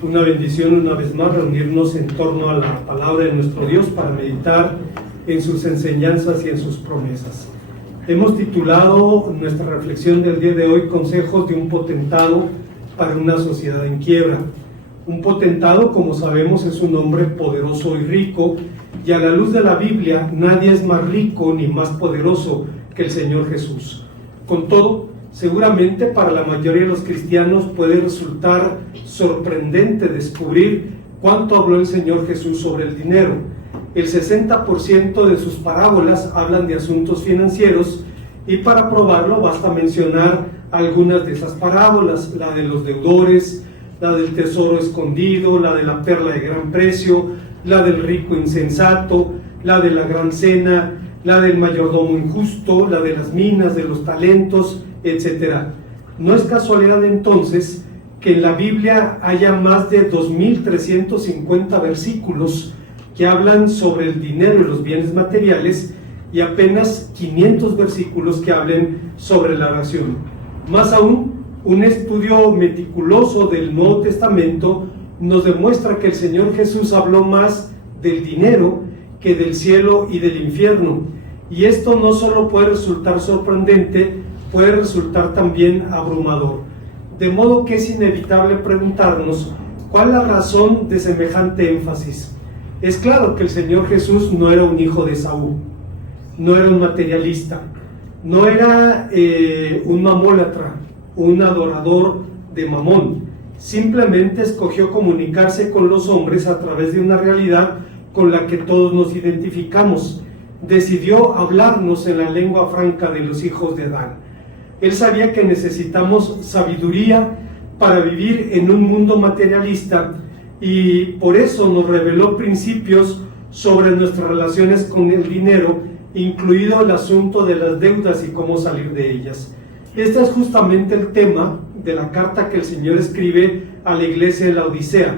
Una bendición una vez más reunirnos en torno a la palabra de nuestro Dios para meditar en sus enseñanzas y en sus promesas. Hemos titulado nuestra reflexión del día de hoy Consejos de un potentado para una sociedad en quiebra. Un potentado, como sabemos, es un hombre poderoso y rico, y a la luz de la Biblia nadie es más rico ni más poderoso que el Señor Jesús. Con todo, seguramente para la mayoría de los cristianos puede resultar sorprendente descubrir cuánto habló el Señor Jesús sobre el dinero. El 60% de sus parábolas hablan de asuntos financieros, y para probarlo basta mencionar algunas de esas parábolas: la de los deudores, la del tesoro escondido, la de la perla de gran precio, la del rico insensato, la de la gran cena, la del mayordomo injusto, la de las minas, de los talentos, etc. No es casualidad entonces que en la Biblia haya más de 2.350 versículos que hablan sobre el dinero y los bienes materiales, y apenas 500 versículos que hablen sobre la oración. Más aún, un estudio meticuloso del Nuevo Testamento nos demuestra que el Señor Jesús habló más del dinero que del cielo y del infierno. Y esto no solo puede resultar sorprendente, puede resultar también abrumador. De modo que es inevitable preguntarnos, ¿cuál es la razón de semejante énfasis? Es claro que el Señor Jesús no era un hijo de Esaú, no era un materialista, no era un mamólatra, un adorador de Mamón. Simplemente escogió comunicarse con los hombres a través de una realidad con la que todos nos identificamos. Decidió hablarnos en la lengua franca de los hijos de Adán. Él sabía que necesitamos sabiduría para vivir en un mundo materialista, y por eso nos reveló principios sobre nuestras relaciones con el dinero, incluido el asunto de las deudas y cómo salir de ellas. Este es justamente el tema de la carta que el Señor escribe a la iglesia de la Odisea.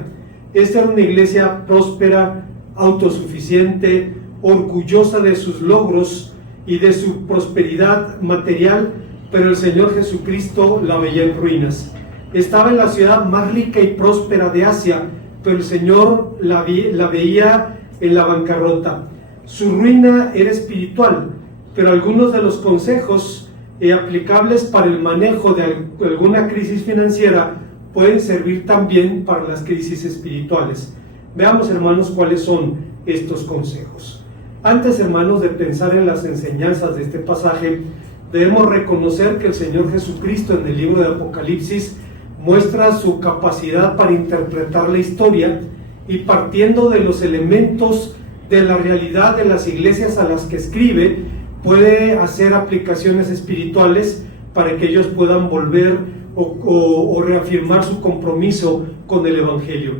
Esta era una iglesia próspera, autosuficiente, orgullosa de sus logros y de su prosperidad material, pero el Señor Jesucristo la veía en ruinas. Estaba en la ciudad más rica y próspera de Asia, pero el Señor la veía en la bancarrota. Su ruina era espiritual, pero algunos de los consejos aplicables para el manejo de alguna crisis financiera pueden servir también para las crisis espirituales. Veamos, hermanos, cuáles son estos consejos. Antes, hermanos, de pensar en las enseñanzas de este pasaje, debemos reconocer que el Señor Jesucristo en el libro de Apocalipsis muestra su capacidad para interpretar la historia, y partiendo de los elementos de la realidad de las iglesias a las que escribe, puede hacer aplicaciones espirituales para que ellos puedan volver o reafirmar su compromiso con el Evangelio.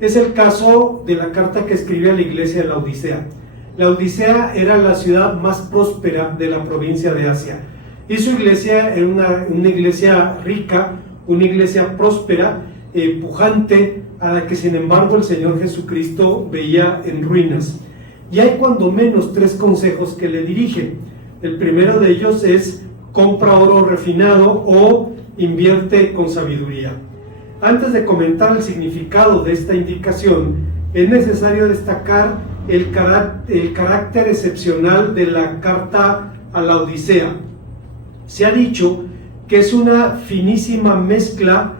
Es el caso de la carta que escribe a la iglesia de la Odisea. La Odisea era la ciudad más próspera de la provincia de Asia, y su iglesia era una iglesia rica, una iglesia próspera, pujante, a la que sin embargo el Señor Jesucristo veía en ruinas. Y hay cuando menos 3 consejos que le dirige. El primero de ellos es: compra oro refinado o invierte con sabiduría. Antes de comentar el significado de esta indicación, es necesario destacar el carácter excepcional de la carta a la Odisea. Se ha dicho que es una finísima mezcla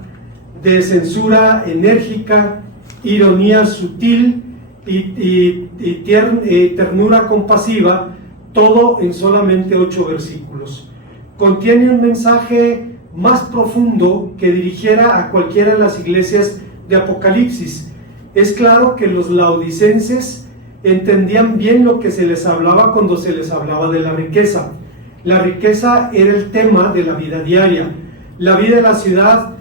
de censura enérgica, ironía sutil y ternura compasiva, todo en solamente 8 versículos. Contiene un mensaje más profundo que dirigiera a cualquiera de las iglesias de Apocalipsis. Es claro que los laodicenses entendían bien lo que se les hablaba cuando se les hablaba de la riqueza. La riqueza era el tema de la vida diaria. La vida de la ciudad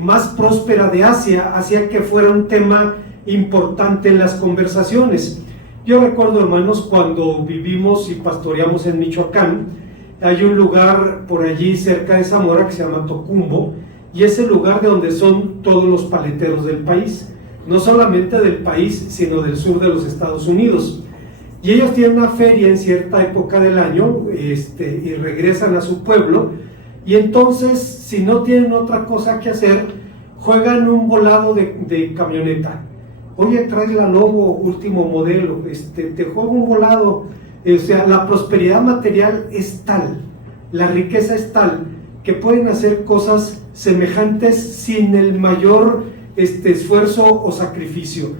más próspera de Asia hacía que fuera un tema importante en las conversaciones. Yo recuerdo, hermanos, cuando vivimos y pastoreamos en Michoacán, hay un lugar por allí cerca de Zamora que se llama Tocumbo, y es el lugar de donde son todos los paleteros del país, no solamente del país, sino del sur de los Estados Unidos. Y ellos tienen una feria en cierta época del año, y regresan a su pueblo, y entonces, si no tienen otra cosa que hacer, juegan un volado de camioneta. Oye, traes la Lobo último modelo, te juego un volado. O sea, la prosperidad material es tal, la riqueza es tal, que pueden hacer cosas semejantes sin el mayor esfuerzo o sacrificio.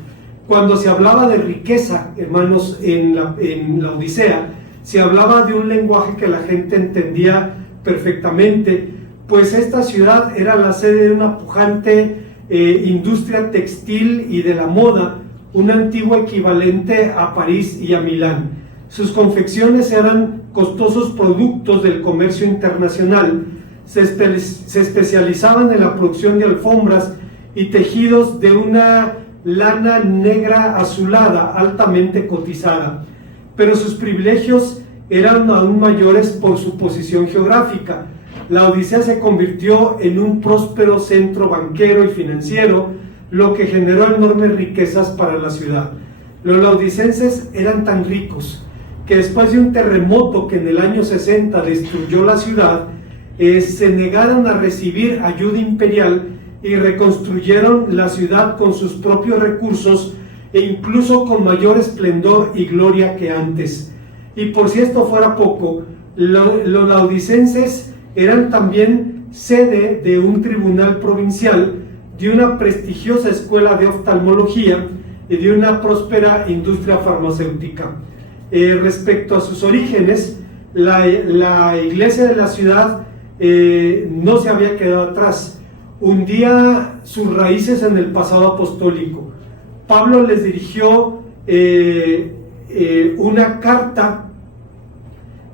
Cuando se hablaba de riqueza, hermanos, en la Odisea, se hablaba de un lenguaje que la gente entendía perfectamente, pues esta ciudad era la sede de una pujante industria textil y de la moda, un antiguo equivalente a París y a Milán. Sus confecciones eran costosos productos del comercio internacional, se especializaban en la producción de alfombras y tejidos de una lana negra azulada altamente cotizada, pero sus privilegios eran aún mayores por su posición geográfica. La Odisea se convirtió en un próspero centro banquero y financiero, lo que generó enormes riquezas para la ciudad. Los laodicenses eran tan ricos que después de un terremoto que en el año 60 destruyó la ciudad, se negaron a recibir ayuda imperial y reconstruyeron la ciudad con sus propios recursos e incluso con mayor esplendor y gloria que antes. Y por si esto fuera poco, los laodicenses eran también sede de un tribunal provincial, de una prestigiosa escuela de oftalmología y de una próspera industria farmacéutica. Respecto a sus orígenes, la iglesia de la ciudad no se había quedado atrás. Hundía sus raíces en el pasado apostólico. Pablo les dirigió una carta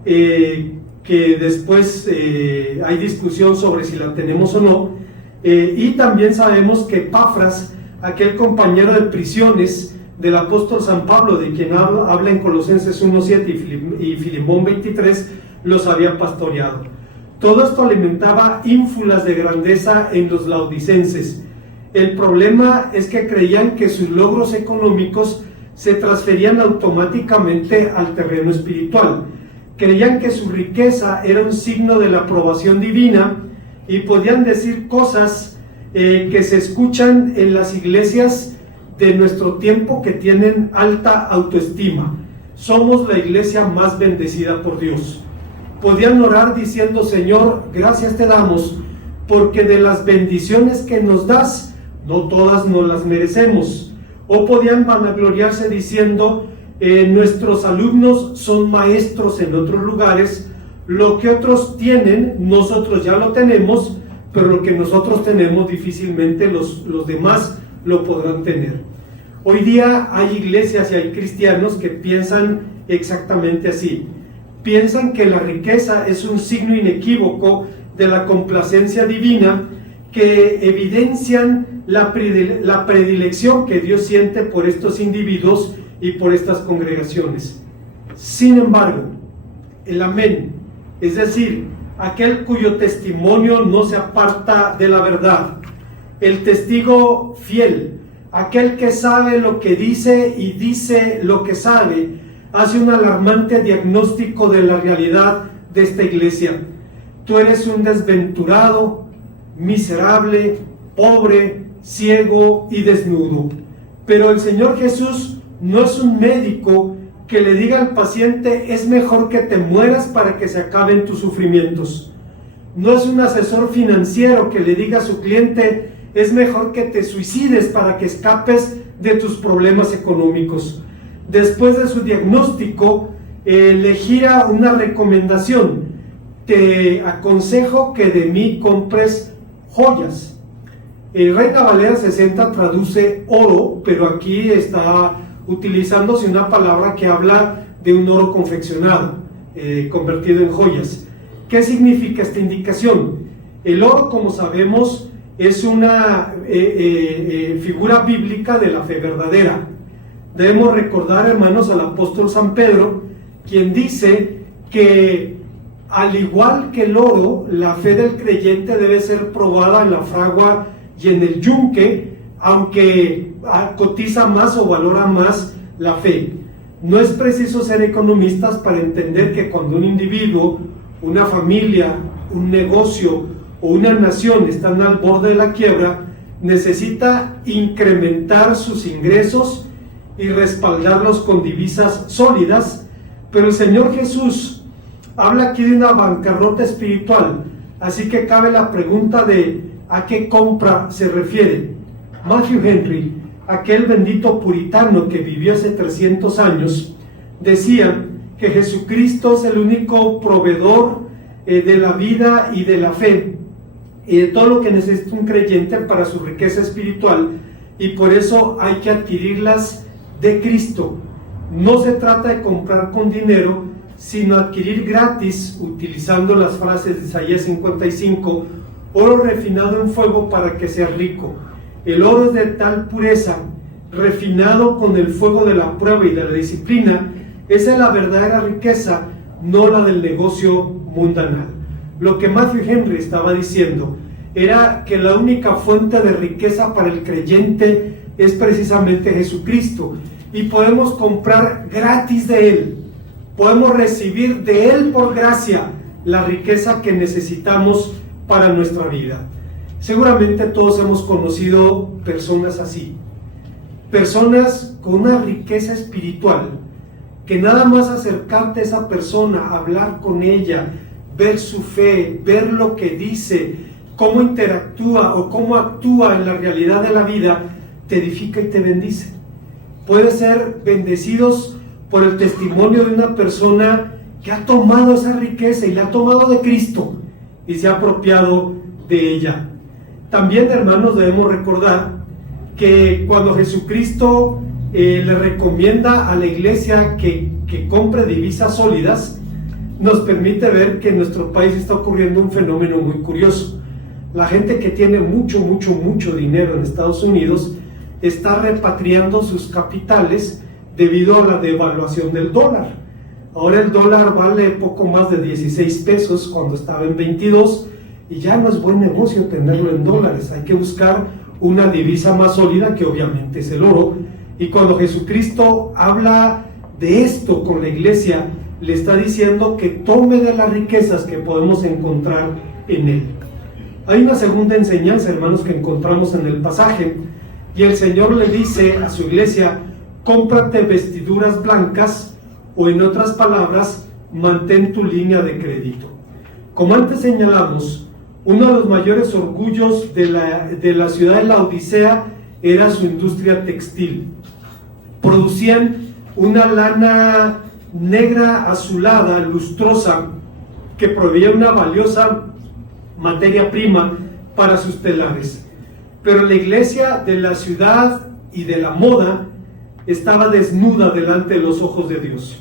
que después hay discusión sobre si la tenemos o no, y también sabemos que Epafras, aquel compañero de prisiones del apóstol San Pablo, de quien habla en Colosenses 1:7 y Filemón 23, los había pastoreado. Todo esto alimentaba ínfulas de grandeza en los laodicenses. El problema es que creían que sus logros económicos se transferían automáticamente al terreno espiritual. Creían que su riqueza era un signo de la aprobación divina y podían decir cosas que se escuchan en las iglesias de nuestro tiempo, que tienen alta autoestima. Somos la iglesia más bendecida por Dios. Podían orar diciendo: Señor, gracias te damos, porque de las bendiciones que nos das, no todas nos las merecemos. O podían vanagloriarse diciendo: nuestros alumnos son maestros en otros lugares, lo que otros tienen, nosotros ya lo tenemos, pero lo que nosotros tenemos difícilmente los demás lo podrán tener. Hoy día hay iglesias y hay cristianos que piensan exactamente así. Piensan que la riqueza es un signo inequívoco de la complacencia divina, que evidencian la predilección que Dios siente por estos individuos y por estas congregaciones. Sin embargo, el amén, es decir, aquel cuyo testimonio no se aparta de la verdad, el testigo fiel, aquel que sabe lo que dice y dice lo que sabe, hace un alarmante diagnóstico de la realidad de esta iglesia. Tú eres un desventurado, miserable, pobre, ciego y desnudo. Pero el Señor Jesús no es un médico que le diga al paciente: es mejor que te mueras para que se acaben tus sufrimientos. No es un asesor financiero que le diga a su cliente: es mejor que te suicides para que escapes de tus problemas económicos. Después de su diagnóstico, le gira una recomendación: te aconsejo que de mí compres joyas. Reina Valera 60 traduce oro, pero aquí está utilizándose una palabra que habla de un oro confeccionado, convertido en joyas. ¿Qué significa esta indicación? El oro, como sabemos, es una figura bíblica de la fe verdadera. Debemos recordar, hermanos, al apóstol San Pedro, quien dice que al igual que el oro, la fe del creyente debe ser probada en la fragua y en el yunque, aunque cotiza más o valora más la fe. No es preciso ser economistas para entender que cuando un individuo, una familia, un negocio o una nación están al borde de la quiebra, necesita incrementar sus ingresos y respaldarlos con divisas sólidas, pero el Señor Jesús habla aquí de una bancarrota espiritual, así que cabe la pregunta de ¿a qué compra se refiere? Matthew Henry, aquel bendito puritano que vivió hace 300 años, decía que Jesucristo es el único proveedor de la vida y de la fe y de todo lo que necesita un creyente para su riqueza espiritual, y por eso hay que adquirirlas de Cristo. No se trata de comprar con dinero, sino adquirir gratis, utilizando las frases de Isaías 55, oro refinado en fuego para que sea rico. El oro es de tal pureza, refinado con el fuego de la prueba y de la disciplina. Esa es la verdadera riqueza, no la del negocio mundanal. Lo que Matthew Henry estaba diciendo era que la única fuente de riqueza para el creyente es precisamente Jesucristo, y podemos comprar gratis de Él, podemos recibir de Él por gracia la riqueza que necesitamos para nuestra vida. Seguramente todos hemos conocido personas así, personas con una riqueza espiritual, que nada más acercarte a esa persona, hablar con ella, ver su fe, ver lo que dice, cómo interactúa o cómo actúa en la realidad de la vida, te edifica y te bendice. Puede ser bendecidos por el testimonio de una persona que ha tomado esa riqueza y la ha tomado de Cristo y se ha apropiado de ella. También, hermanos, debemos recordar que cuando Jesucristo le recomienda a la iglesia que compre divisas sólidas, nos permite ver que en nuestro país está ocurriendo un fenómeno muy curioso. La gente que tiene mucho dinero en Estados Unidos está repatriando sus capitales debido a la devaluación del dólar. Ahora el dólar vale poco más de 16 pesos cuando estaba en 22, y ya no es buen negocio tenerlo en dólares. Hay que buscar una divisa más sólida, que obviamente es el oro. Y cuando Jesucristo habla de esto con la iglesia, le está diciendo que tome de las riquezas que podemos encontrar en Él. Hay una segunda enseñanza, hermanos, que encontramos en el pasaje, y el Señor le dice a su iglesia: cómprate vestiduras blancas, o en otras palabras, mantén tu línea de crédito. Como antes señalamos, uno de los mayores orgullos de la ciudad de Laodicea era su industria textil. Producían una lana negra azulada, lustrosa, que proveía una valiosa materia prima para sus telares. Pero la iglesia de la ciudad y de la moda estaba desnuda delante de los ojos de Dios.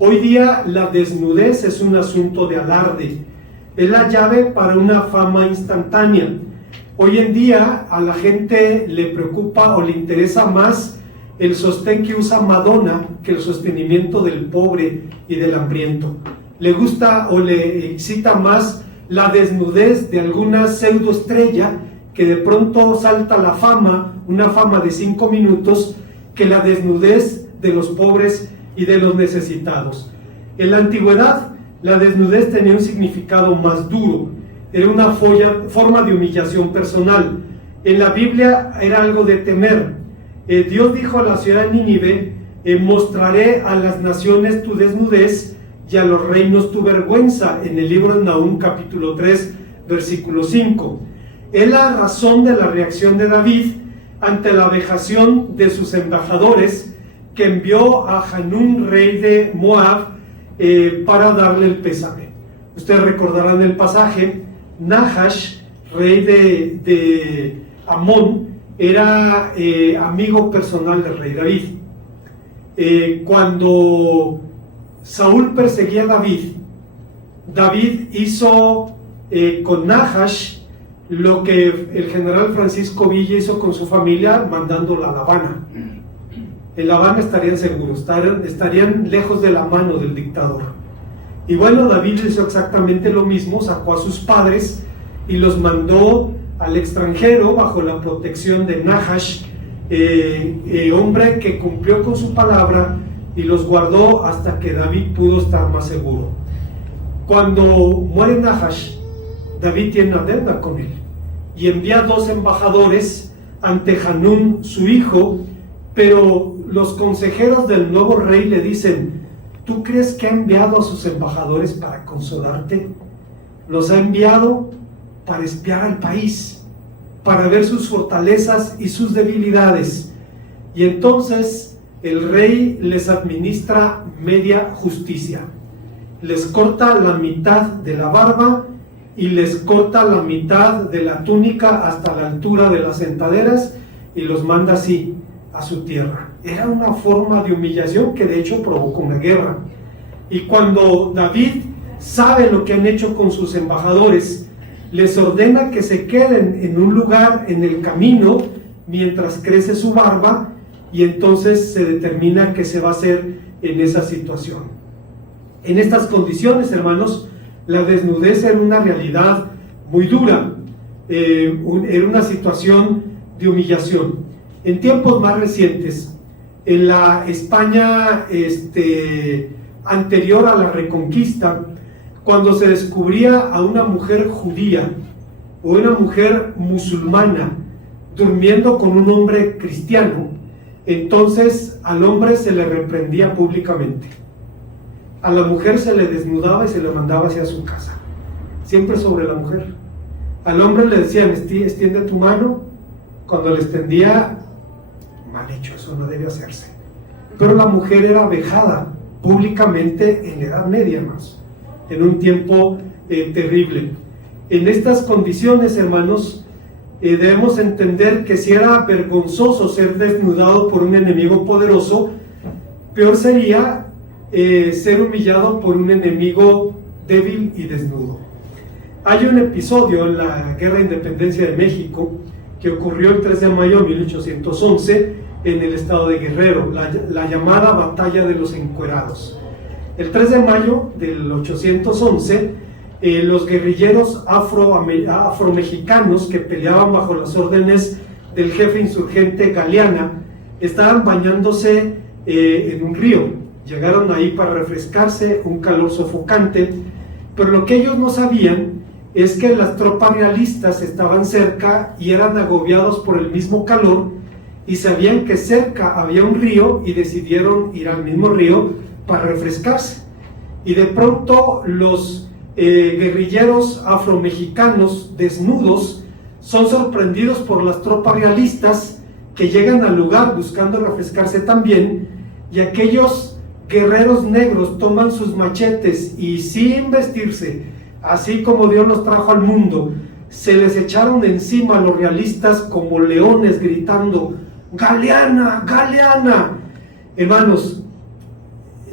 Hoy día la desnudez es un asunto de alarde, es la llave para una fama instantánea. Hoy en día a la gente le preocupa o le interesa más el sostén que usa Madonna que el sostenimiento del pobre y del hambriento. Le gusta o le excita más la desnudez de alguna pseudoestrella que de pronto salta la fama, una fama de 5 minutos, que la desnudez de los pobres y de los necesitados. En la antigüedad, la desnudez tenía un significado más duro, era una forma de humillación personal. En la Biblia era algo de temer. Dios dijo a la ciudad de Nínive: mostraré a las naciones tu desnudez y a los reinos tu vergüenza, en el libro de Nahum capítulo 3 versículo 5. Es la razón de la reacción de David ante la vejación de sus embajadores, que envió a Hanún, rey de Moab, para darle el pésame. Ustedes recordarán el pasaje. Nahash, rey de Amón, era amigo personal del rey David. Cuando Saúl perseguía a David hizo con Nahash lo que el general Francisco Villa hizo con su familia, mandándola a La Habana. En La Habana estarían seguros, estarían lejos de la mano del dictador. Y bueno, David hizo exactamente lo mismo, sacó a sus padres y los mandó al extranjero bajo la protección de Nahash, hombre que cumplió con su palabra y los guardó hasta que David pudo estar más seguro. Cuando muere Nahash, David tiene una deuda con él, y envía 2 embajadores ante Hanún, su hijo, pero los consejeros del nuevo rey le dicen: ¿tú crees que ha enviado a sus embajadores para consolarte? Los ha enviado para espiar al país, para ver sus fortalezas y sus debilidades. Y entonces el rey les administra media justicia. Les corta la mitad de la barba y les corta la mitad de la túnica hasta la altura de las sentaderas y los manda así a su tierra. Era una forma de humillación que de hecho provocó una guerra. Y cuando David sabe lo que han hecho con sus embajadores, les ordena que se queden en un lugar en el camino mientras crece su barba, y entonces se determina qué se va a hacer en esa situación. En estas condiciones, hermanos, la desnudez era una realidad muy dura, era una situación de humillación. En tiempos más recientes, en la España anterior a la Reconquista, cuando se descubría a una mujer judía o una mujer musulmana durmiendo con un hombre cristiano, entonces al hombre se le reprendía públicamente. A la mujer se le desnudaba y se le mandaba hacia su casa, siempre sobre la mujer. Al hombre le decían: extiende tu mano. Cuando le extendía, mal hecho, eso no debe hacerse. Pero la mujer era vejada públicamente en la Edad Media, más, en un tiempo terrible. En estas condiciones, hermanos, debemos entender que si era vergonzoso ser desnudado por un enemigo poderoso, peor sería ser humillado por un enemigo débil y desnudo. Hay un episodio en la Guerra de Independencia de México que ocurrió el 3 de mayo de 1811 en el estado de Guerrero, la llamada Batalla de los Encuerados. El 3 de mayo del 1811, los guerrilleros afromexicanos que peleaban bajo las órdenes del jefe insurgente Galeana estaban bañándose en un río. Llegaron ahí para refrescarse, un calor sofocante, pero lo que ellos no sabían es que las tropas realistas estaban cerca y eran agobiados por el mismo calor, y sabían que cerca había un río y decidieron ir al mismo río para refrescarse. Y de pronto los guerrilleros afromexicanos desnudos son sorprendidos por las tropas realistas, que llegan al lugar buscando refrescarse también, y aquellos guerreros negros toman sus machetes y, sin vestirse, así como Dios los trajo al mundo, se les echaron encima a los realistas como leones, gritando: ¡Galeana! ¡Galeana! Hermanos,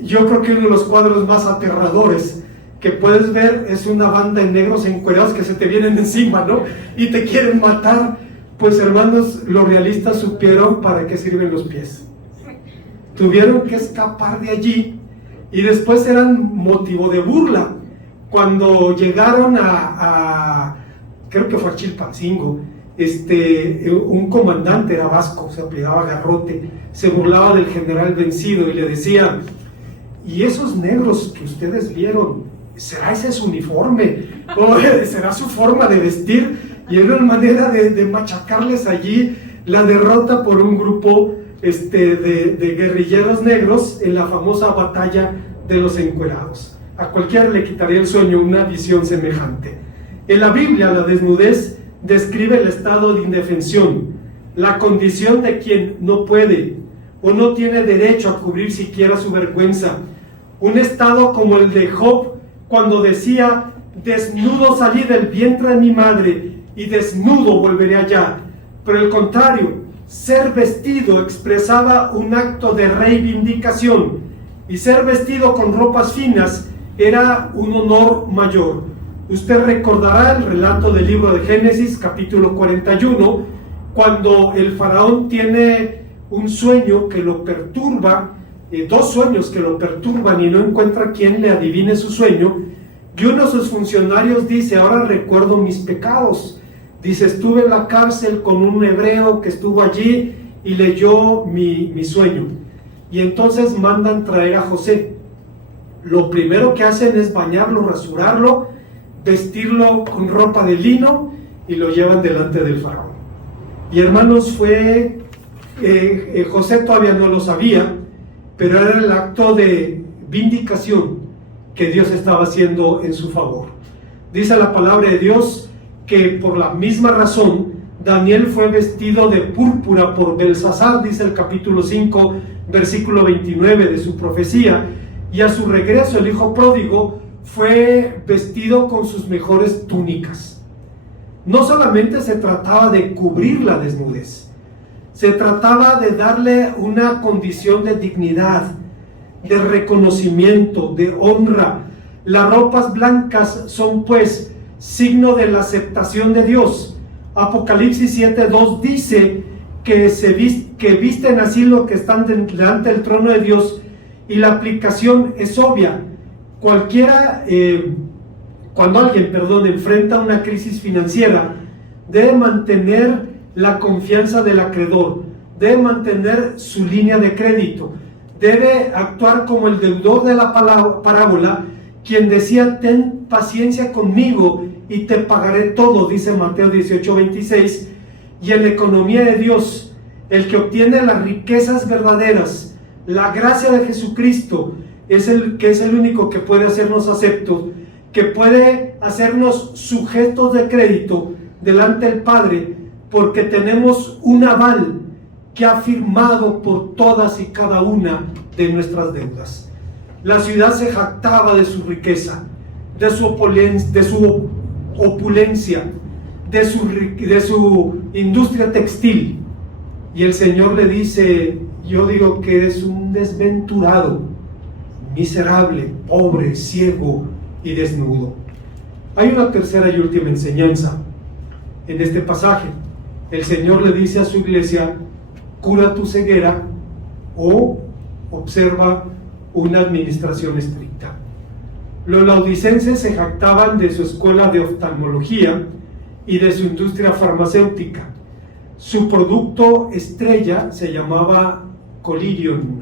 yo creo que uno de los cuadros más aterradores que puedes ver es una banda de negros encuerados que se te vienen encima, ¿no? Y te quieren matar. Pues, hermanos, los realistas supieron para qué sirven los pies. Tuvieron que escapar de allí, y después eran motivo de burla. Cuando llegaron creo que fue a Chilpancingo, un comandante era vasco, se apellidaba Garrote, se burlaba del general vencido y le decía: ¿y esos negros que ustedes vieron, será ese su uniforme? ¿O será su forma de vestir? Y era una manera de machacarles allí la derrota por un grupo de guerrilleros negros en la famosa batalla de los encuerados. A cualquiera le quitaría el sueño una visión semejante. En la Biblia, la desnudez describe el estado de indefensión, la condición de quien no puede o no tiene derecho a cubrir siquiera su vergüenza. Un estado como el de Job, cuando decía: desnudo salí del vientre de mi madre y desnudo volveré allá. Pero al contrario, ser vestido expresaba un acto de reivindicación, y ser vestido con ropas finas era un honor mayor. Usted recordará el relato del libro de Génesis, capítulo 41, cuando el faraón tiene un sueño que lo perturba, dos sueños que lo perturban, y no encuentra quien le adivine su sueño, y uno de sus funcionarios dice: ahora recuerdo mis pecados. Dice: estuve en la cárcel con un hebreo que estuvo allí y leyó mi sueño. Y entonces mandan traer a José. Lo primero que hacen es bañarlo, rasurarlo, vestirlo con ropa de lino, y lo llevan delante del faraón. Y hermanos, José todavía no lo sabía, pero era el acto de vindicación que Dios estaba haciendo en su favor. Dice la palabra de Dios que por la misma razón Daniel fue vestido de púrpura por Belsasar, dice el capítulo 5, versículo 29 de su profecía, y a su regreso el hijo pródigo fue vestido con sus mejores túnicas. No solamente se trataba de cubrir la desnudez, se trataba de darle una condición de dignidad, de reconocimiento, de honra. Las ropas blancas son pues signo de la aceptación de Dios. Apocalipsis 7:2 dice que visten así los que están delante del trono de Dios, y la aplicación es obvia. Cuando alguien enfrenta una crisis financiera, debe mantener la confianza del acreedor, debe mantener su línea de crédito, debe actuar como el deudor de la parábola, quien decía: ten paciencia conmigo y te pagaré todo, dice Mateo 18:26. Y en la economía de Dios, el que obtiene las riquezas verdaderas, la gracia de Jesucristo, es el único que puede hacernos aceptos, que puede hacernos sujetos de crédito delante del Padre, porque tenemos un aval que ha firmado por todas y cada una de nuestras deudas. La ciudad se jactaba de su riqueza, de su opulencia, de su industria textil. Y el Señor le dice: yo digo que eres un desventurado, miserable, pobre, ciego y desnudo. Hay una tercera y última enseñanza en este pasaje. El Señor le dice a su iglesia: cura tu ceguera o observa una administración estricta. Los laodicenses se jactaban de su escuela de oftalmología y de su industria farmacéutica. Su producto estrella se llamaba Colirion,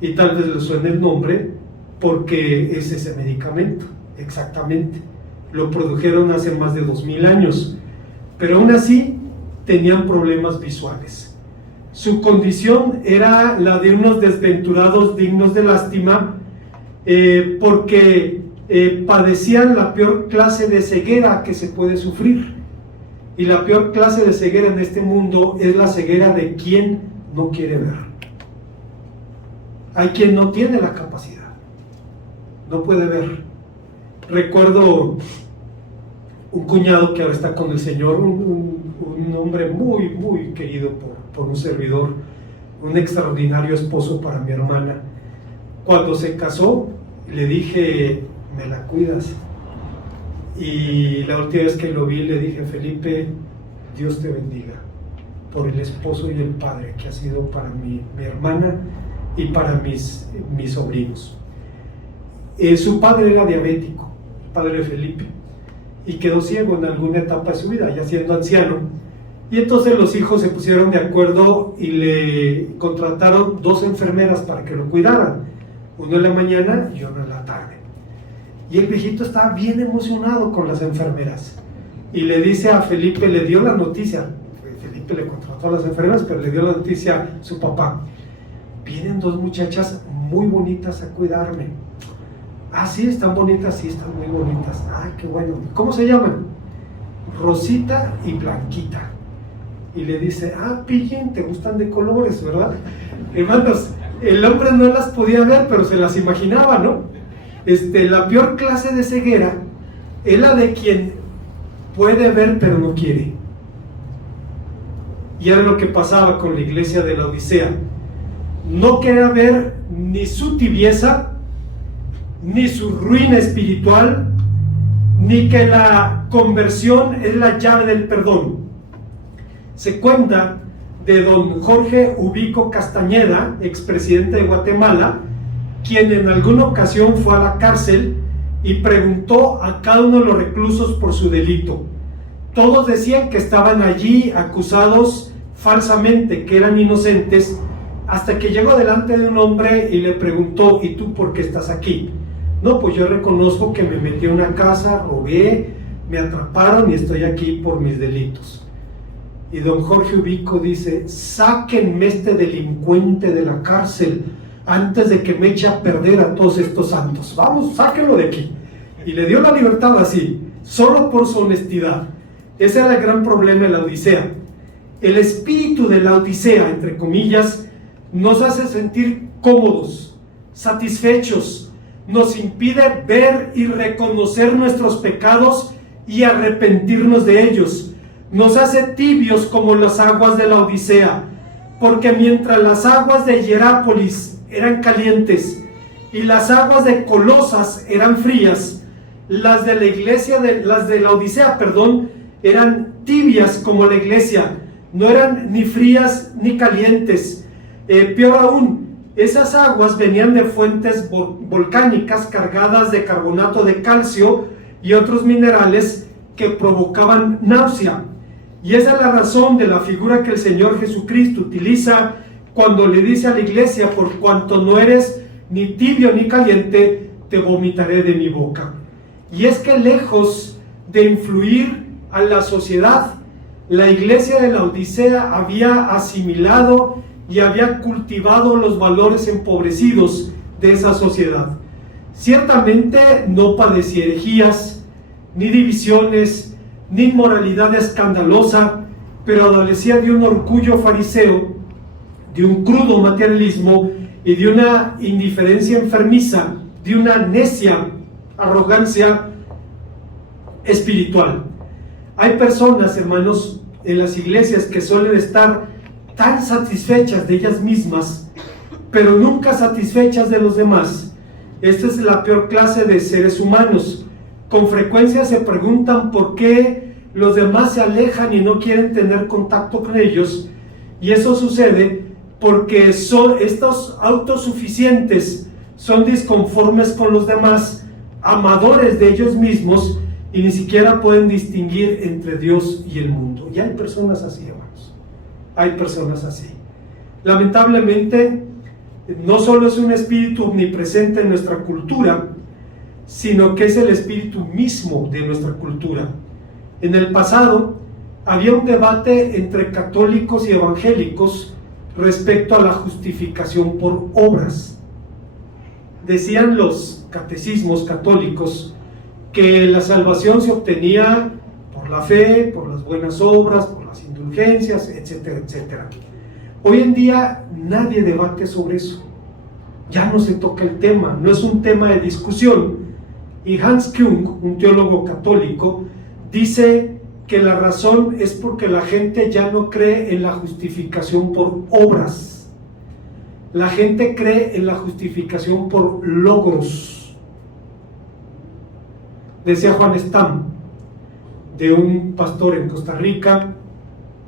y tal vez le suene el nombre porque es ese medicamento, exactamente. Lo produjeron hace más de 2000 años, pero aún así tenían problemas visuales. Su condición era la de unos desventurados dignos de lástima, porque padecían la peor clase de ceguera que se puede sufrir. Y la peor clase de ceguera en este mundo es la ceguera de quien no quiere ver. Hay quien no tiene la capacidad, no puede ver. Recuerdo un cuñado que ahora está con el Señor, un hombre muy, muy querido por un servidor, un extraordinario esposo para mi hermana. Cuando se casó, le dije: me la cuidas. Y la última vez que lo vi, le dije: Felipe, Dios te bendiga por el esposo y el padre que ha sido para mi hermana y para mis sobrinos. Su padre era diabético, el padre de Felipe, y quedó ciego en alguna etapa de su vida, ya siendo anciano. Y entonces los hijos se pusieron de acuerdo y le contrataron 2 enfermeras para que lo cuidaran, uno en la mañana y uno en la tarde. Y el viejito estaba bien emocionado con las enfermeras, y le dice a Felipe, le dio la noticia, Felipe le contrató a las enfermeras, pero le dio la noticia a su papá: vienen 2 muchachas muy bonitas a cuidarme. Ah, sí, están bonitas, sí, están muy bonitas. Ah, qué bueno. ¿Cómo se llaman? Rosita y Blanquita. Y le dice: ah, Pillín, te gustan de colores, ¿verdad? Hermanos, el hombre no las podía ver, pero se las imaginaba, ¿no? La peor clase de ceguera es la de quien puede ver pero no quiere. Y era lo que pasaba con la iglesia de la Odisea. No quería ver ni su tibieza, ni su ruina espiritual, ni que la conversión es la llave del perdón. Se cuenta de don Jorge Ubico Castañeda, expresidente de Guatemala, quien en alguna ocasión fue a la cárcel y preguntó a cada uno de los reclusos por su delito. Todos decían que estaban allí acusados falsamente, que eran inocentes, hasta que llegó delante de un hombre y le preguntó: ¿y tú por qué estás aquí? No, pues yo reconozco que me metí a una casa, robé, me atraparon y estoy aquí por mis delitos. Y don Jorge Ubico dice: sáquenme este delincuente de la cárcel antes de que me eche a perder a todos estos santos. Vamos, sáquenlo de aquí. Y le dio la libertad así, solo por su honestidad. Ese era el gran problema de la Odisea. El espíritu de la Odisea, entre comillas, nos hace sentir cómodos, satisfechos, nos impide ver y reconocer nuestros pecados y arrepentirnos de ellos. Nos hace tibios como las aguas de la Odisea, porque mientras las aguas de Hierápolis eran calientes y las aguas de Colosas eran frías, las de la Odisea, eran tibias como la iglesia, no eran ni frías ni calientes. Peor aún, esas aguas venían de fuentes volcánicas cargadas de carbonato de calcio y otros minerales que provocaban náusea. Y esa es la razón de la figura que el Señor Jesucristo utiliza cuando le dice a la iglesia: por cuanto no eres ni tibio ni caliente, te vomitaré de mi boca. Y es que lejos de influir a la sociedad, la iglesia de la Odisea había asimilado y había cultivado los valores empobrecidos de esa sociedad. Ciertamente no padecía herejías, ni divisiones, ni inmoralidad escandalosa, pero adolecía de un orgullo fariseo, de un crudo materialismo y de una indiferencia enfermiza, de una necia arrogancia espiritual. Hay personas, hermanos, en las iglesias que suelen estar tan satisfechas de ellas mismas, pero nunca satisfechas de los demás. Esta es la peor clase de seres humanos. Con frecuencia se preguntan por qué los demás se alejan y no quieren tener contacto con ellos, y eso sucede porque estos autosuficientes son disconformes con los demás, amadores de ellos mismos, y ni siquiera pueden distinguir entre Dios y el mundo. Y hay personas así, hermanos. Hay personas así. Lamentablemente, no solo es un espíritu omnipresente en nuestra cultura, sino que es el espíritu mismo de nuestra cultura. En el pasado, había un debate entre católicos y evangélicos respecto a la justificación por obras. Decían los catecismos católicos que la salvación se obtenía por la fe, por las buenas obras, por las indulgencias, etcétera, etcétera. Hoy en día nadie debate sobre eso. Ya no se toca el tema, no es un tema de discusión. Y Hans Küng, un teólogo católico, dice que la razón es porque la gente ya no cree en la justificación por obras. La gente cree en la justificación por logros. Decía Juan Stam, de un pastor en Costa Rica,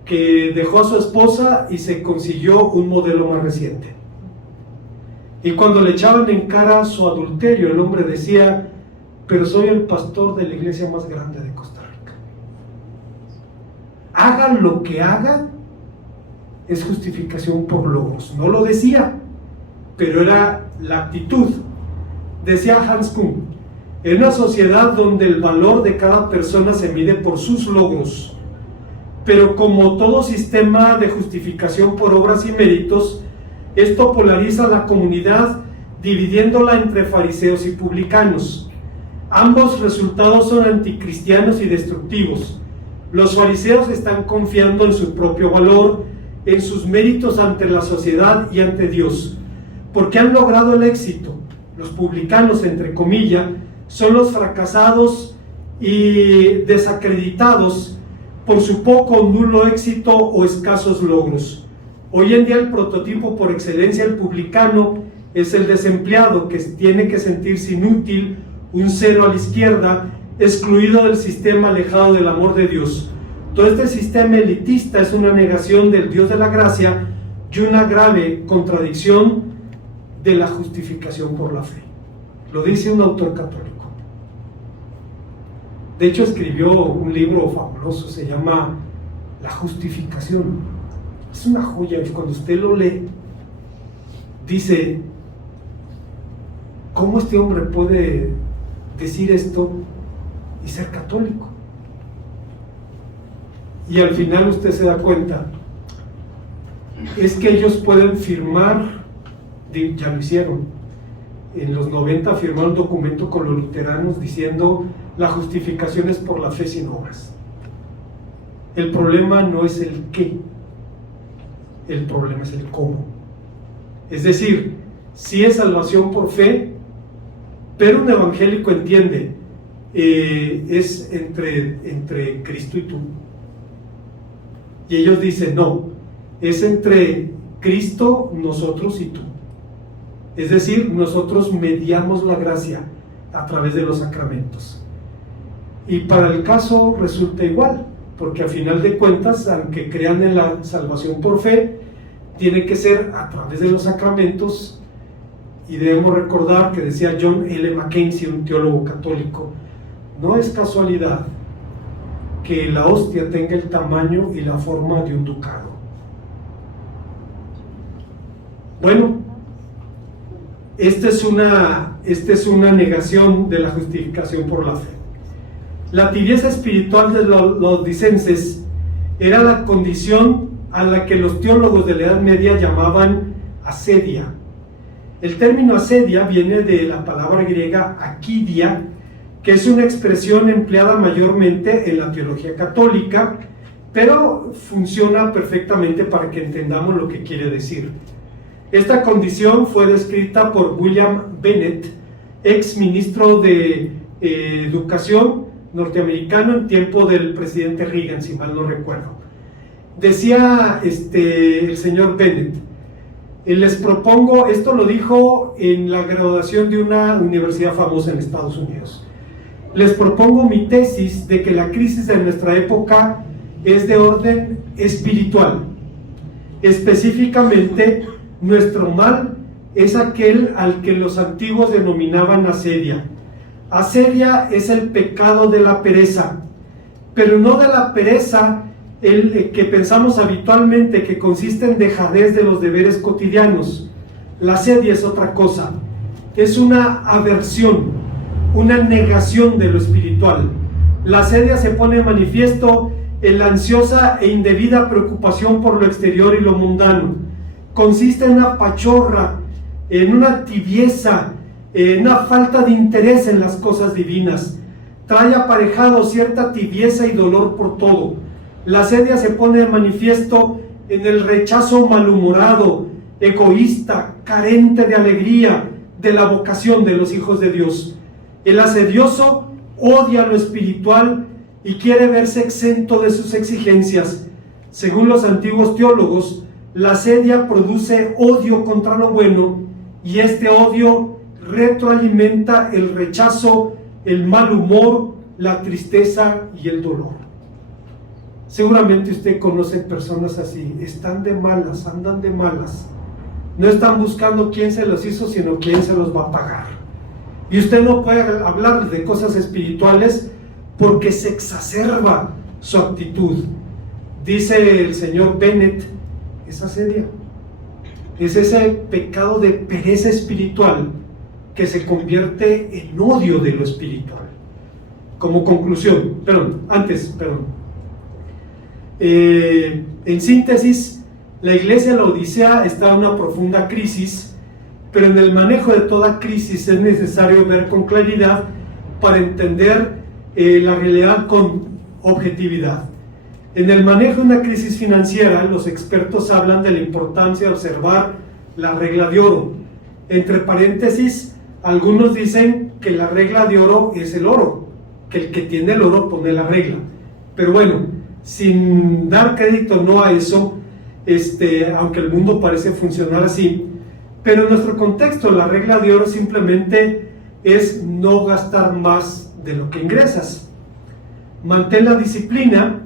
que dejó a su esposa y se consiguió un modelo más reciente. Y cuando le echaban en cara su adulterio, el hombre decía: pero soy el pastor de la iglesia más grande de Costa Rica. Haga lo que haga, es justificación por logros. No lo decía, pero era la actitud. Decía Hans Küng: en una sociedad donde el valor de cada persona se mide por sus logros, pero como todo sistema de justificación por obras y méritos, esto polariza a la comunidad, dividiéndola entre fariseos y publicanos. Ambos resultados son anticristianos y destructivos. Los fariseos están confiando en su propio valor, en sus méritos ante la sociedad y ante Dios, porque han logrado el éxito. Los publicanos, entre comillas, son los fracasados y desacreditados por su poco o nulo éxito o escasos logros. Hoy en día el prototipo por excelencia del publicano es el desempleado, que tiene que sentirse inútil, un cero a la izquierda, excluido del sistema, alejado del amor de Dios. Todo este sistema elitista es una negación del Dios de la gracia y una grave contradicción de la justificación por la fe. Lo dice un autor católico. De hecho, escribió un libro fabuloso, se llama La Justificación. Es una joya, y cuando usted lo lee, dice: ¿cómo este hombre puede decir esto y ser católico? y al final usted se da cuenta, es que ellos pueden firmar, ya lo hicieron, en los 90 firmaron un documento con los luteranos diciendo la justificación es por la fe sin obras. El problema no es el qué, el problema es el cómo. Es decir, sí es salvación por fe, pero un evangélico entiende, es entre Cristo y tú. Y ellos dicen, no, es entre Cristo, nosotros y tú. Es decir, nosotros mediamos la gracia a través de los sacramentos. Y para el caso resulta igual, porque a final de cuentas, aunque crean en la salvación por fe, tiene que ser a través de los sacramentos. Y debemos recordar que decía John L. Mackenzie, un teólogo católico, no es casualidad que la hostia tenga el tamaño y la forma de un ducado. Bueno, esta es una negación de la justificación por la fe. La tibieza espiritual de los laodicenses era la condición a la que los teólogos de la Edad Media llamaban asedia. El término asedia viene de la palabra griega akidia, que es una expresión empleada mayormente en la teología católica, pero funciona perfectamente para que entendamos lo que quiere decir. Esta condición fue descrita por William Bennett, ex ministro de Educación norteamericano en tiempo del presidente Reagan, si mal no recuerdo. Decía el señor Bennett, les propongo, esto lo dijo en la graduación de una universidad famosa en Estados Unidos, les propongo mi tesis de que la crisis de nuestra época es de orden espiritual. Específicamente, nuestro mal es aquel al que los antiguos denominaban asedia. Asedia es el pecado de la pereza, pero no de la pereza el que pensamos habitualmente, que consiste en dejadez de los deberes cotidianos. La asedia es otra cosa, es una aversión, una negación de lo espiritual. La asedia se pone en manifiesto en la ansiosa e indebida preocupación por lo exterior y lo mundano. Consiste en una pachorra, en una tibieza, en una falta de interés en las cosas divinas. Trae aparejado cierta tibieza y dolor por todo. La asedia se pone en manifiesto en el rechazo malhumorado, egoísta, carente de alegría de la vocación de los hijos de Dios. El asedioso odia lo espiritual y quiere verse exento de sus exigencias. Según los antiguos teólogos, la asedia produce odio contra lo bueno, y este odio retroalimenta el rechazo, el mal humor, la tristeza y el dolor. Seguramente usted conoce personas así, están de malas, andan de malas, no están buscando quién se los hizo, sino quién se los va a pagar. Y usted no puede hablar de cosas espirituales porque se exacerba su actitud. Dice el señor Bennett, es asedia, es ese pecado de pereza espiritual que se convierte en odio de lo espiritual. Como conclusión, en síntesis, la iglesia laodicea está en una profunda crisis, pero en el manejo de toda crisis es necesario ver con claridad para entender la realidad con objetividad. En el manejo de una crisis financiera, los expertos hablan de la importancia de observar la regla de oro. Entre paréntesis, algunos dicen que la regla de oro es el oro, que el que tiene el oro pone la regla. Pero bueno, sin dar crédito no a eso, aunque el mundo parece funcionar así, pero en nuestro contexto la regla de oro simplemente es no gastar más de lo que ingresas. Mantén la disciplina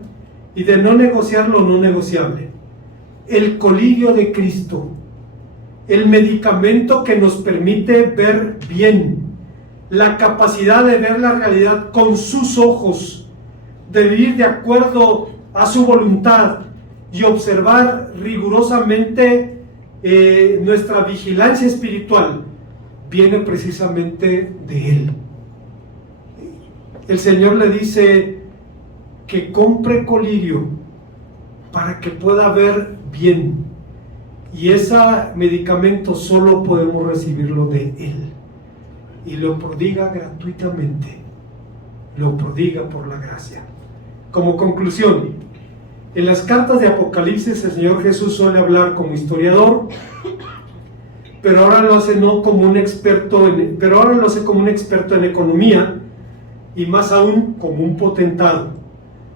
y de no negociar lo no negociable. El colirio de Cristo, el medicamento que nos permite ver bien, la capacidad de ver la realidad con sus ojos, de vivir de acuerdo a su voluntad y observar rigurosamente nuestra vigilancia espiritual, viene precisamente de Él. El Señor le dice que compre colirio para que pueda ver bien. Y ese medicamento solo podemos recibirlo de Él. Y lo prodiga gratuitamente, lo prodiga por la gracia. Como conclusión, en las cartas de Apocalipsis el Señor Jesús suele hablar como historiador, pero ahora lo hace como un experto en economía, y más aún como un potentado.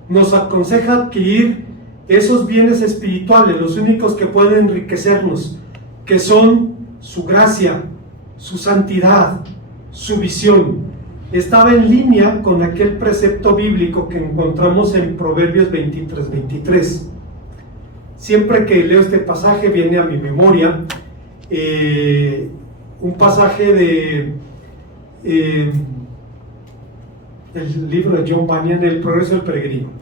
Nos aconseja adquirir esos bienes espirituales, los únicos que pueden enriquecernos, que son su gracia, su santidad, su visión. Estaba en línea con aquel precepto bíblico que encontramos en Proverbios 23:23. Siempre que leo este pasaje viene a mi memoria un pasaje del libro de John Bunyan, El progreso del peregrino.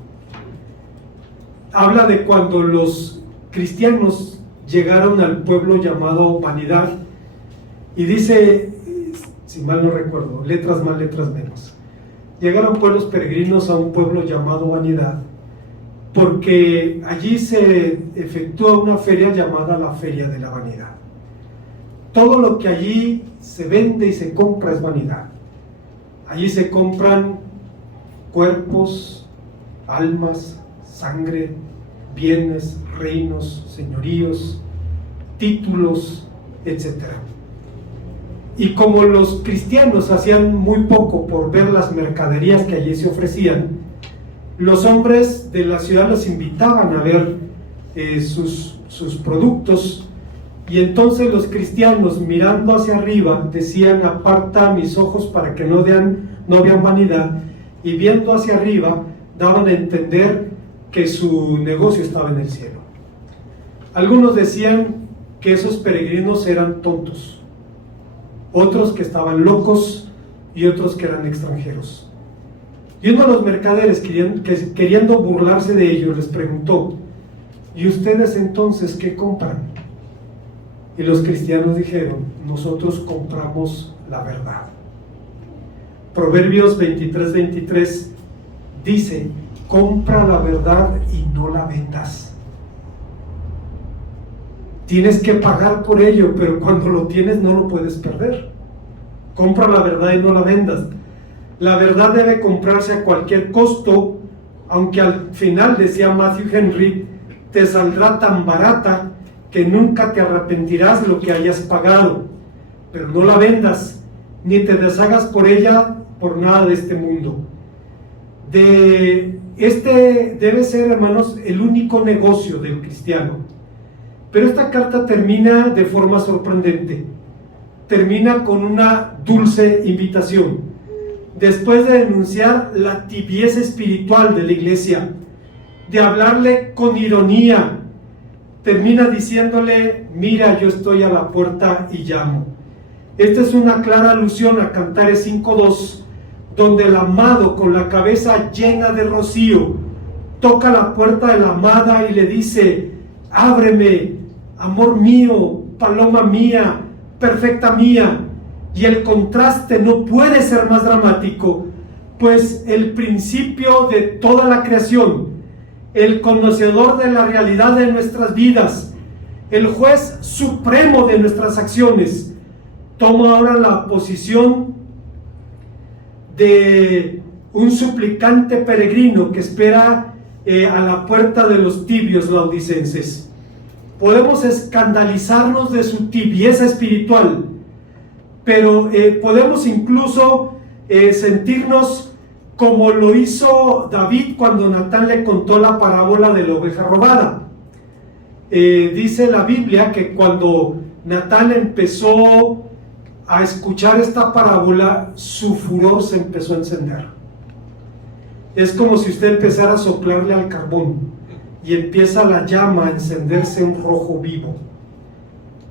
Habla de cuando los cristianos llegaron al pueblo llamado Vanidad, y dice, si mal no recuerdo, letras más, letras menos, llegaron pueblos peregrinos a un pueblo llamado Vanidad, porque allí se efectúa una feria llamada la Feria de la Vanidad. Todo lo que allí se vende y se compra es vanidad. Allí se compran cuerpos, almas, sangre, bienes, reinos, señoríos, títulos, etc. Y como los cristianos hacían muy poco por ver las mercaderías que allí se ofrecían, los hombres de la ciudad los invitaban a ver sus productos, y entonces los cristianos, mirando hacia arriba, decían: aparta mis ojos para que no vean vanidad, y viendo hacia arriba daban a entender que su negocio estaba en el cielo. Algunos decían que esos peregrinos eran tontos, otros que estaban locos, y otros que eran extranjeros. Y uno de los mercaderes, queriendo burlarse de ellos, les preguntó: ¿y ustedes entonces qué compran? Y los cristianos dijeron: nosotros compramos la verdad. Proverbios 23:23 dice: compra la verdad y no la vendas. Tienes que pagar por ello, pero cuando lo tienes no lo puedes perder. Compra la verdad y no la vendas. La verdad debe comprarse a cualquier costo, aunque al final, decía Matthew Henry, te saldrá tan barata que nunca te arrepentirás lo que hayas pagado. Pero no la vendas, ni te deshagas por ella por nada de este mundo. Este debe ser, hermanos, el único negocio del cristiano. Pero esta carta termina de forma sorprendente. Termina con una dulce invitación. Después de denunciar la tibieza espiritual de la iglesia, de hablarle con ironía, termina diciéndole: mira, yo estoy a la puerta y llamo. Esta es una clara alusión a Cantares 5:2, donde el amado, con la cabeza llena de rocío, toca la puerta de la amada y le dice: ábreme, amor mío, paloma mía, perfecta mía. Y el contraste no puede ser más dramático, pues el principio de toda la creación, el conocedor de la realidad de nuestras vidas, el juez supremo de nuestras acciones, toma ahora la posición de un suplicante peregrino que espera a la puerta de los tibios laodicenses. Podemos escandalizarnos de su tibieza espiritual, pero podemos incluso sentirnos como lo hizo David cuando Natán le contó la parábola de la oveja robada. Dice la Biblia que cuando Natán empezó a escuchar esta parábola, su furor se empezó a encender. Es como si usted empezara a soplarle al carbón y empieza la llama a encenderse un rojo vivo.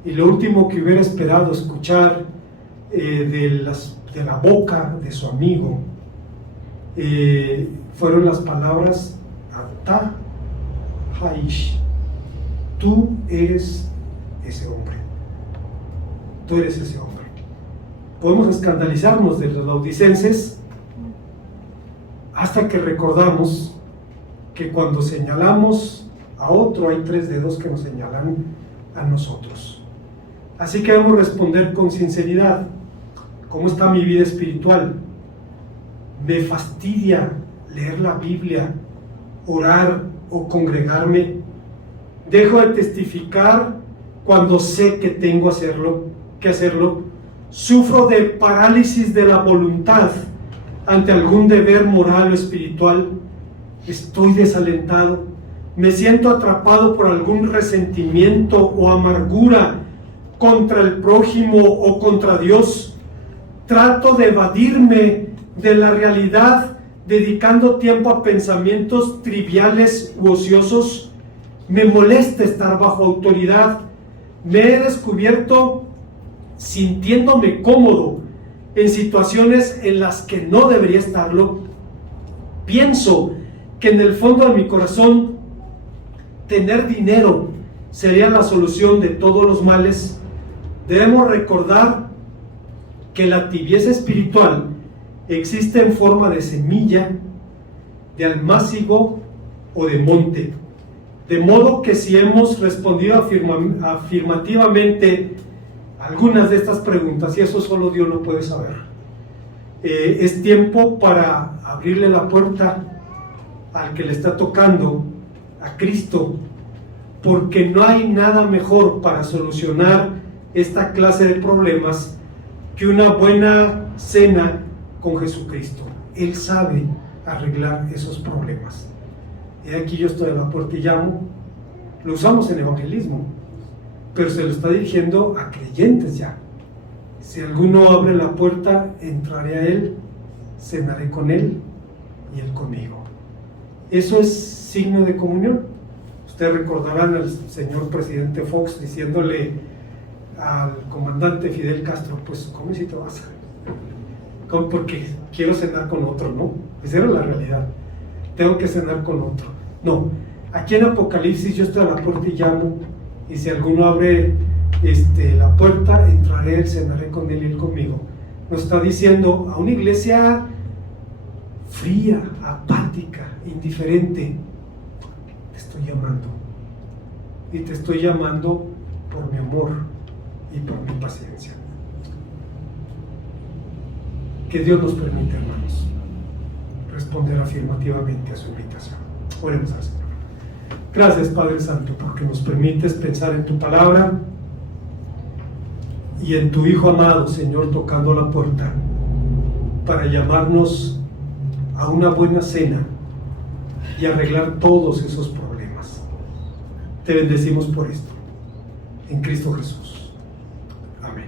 Y lo último que hubiera esperado escuchar de la boca de su amigo fueron las palabras: Ata Haish, tú eres ese hombre, tú eres ese hombre. Podemos escandalizarnos de los laodicenses hasta que recordamos que cuando señalamos a otro, hay 3 dedos que nos señalan a nosotros. Así que debemos responder con sinceridad. ¿Cómo está mi vida espiritual? ¿Me fastidia leer la Biblia, orar o congregarme? ¿Dejo de testificar cuando sé que tengo que hacerlo? ¿Sufro de parálisis de la voluntad ante algún deber moral o espiritual? ¿Estoy desalentado? ¿Me siento atrapado por algún resentimiento o amargura contra el prójimo o contra Dios? ¿Trato de evadirme de la realidad dedicando tiempo a pensamientos triviales u ociosos? ¿Me molesta estar bajo autoridad? ¿Me he descubierto sintiéndome cómodo en situaciones en las que no debería estarlo? Pienso que en el fondo de mi corazón tener dinero sería la solución de todos los males. Debemos recordar que la tibieza espiritual existe en forma de semilla, de almácigo o de monte. De modo que si hemos respondido afirmativamente algunas de estas preguntas, y eso solo Dios lo puede saber, es tiempo para abrirle la puerta al que le está tocando, a Cristo, porque no hay nada mejor para solucionar esta clase de problemas que una buena cena con Jesucristo. Él sabe arreglar esos problemas. Y aquí yo estoy a la puerta y llamo. Lo usamos en evangelismo, pero se lo está dirigiendo a creyentes ya. Si alguno abre la puerta, entraré a él, cenaré con él y él conmigo. Eso es signo de comunión. Ustedes recordarán al señor presidente Fox diciéndole al comandante Fidel Castro, pues come si te vas, porque quiero cenar con otro, ¿no? Esa era la realidad, tengo que cenar con otro. No, aquí en Apocalipsis yo estoy a la puerta y llamo, y si alguno abre la puerta, entraré, cenaré con él y él conmigo. Nos está diciendo a una iglesia fría, apática, indiferente: te estoy llamando, y te estoy llamando por mi amor y por mi paciencia. Que Dios nos permite, hermanos, responder afirmativamente a su invitación. Oremos al Señor. Gracias, Padre Santo, porque nos permites pensar en tu palabra y en tu Hijo amado, Señor, tocando la puerta para llamarnos a una buena cena y arreglar todos esos problemas. Te bendecimos por esto, en Cristo Jesús. Amén.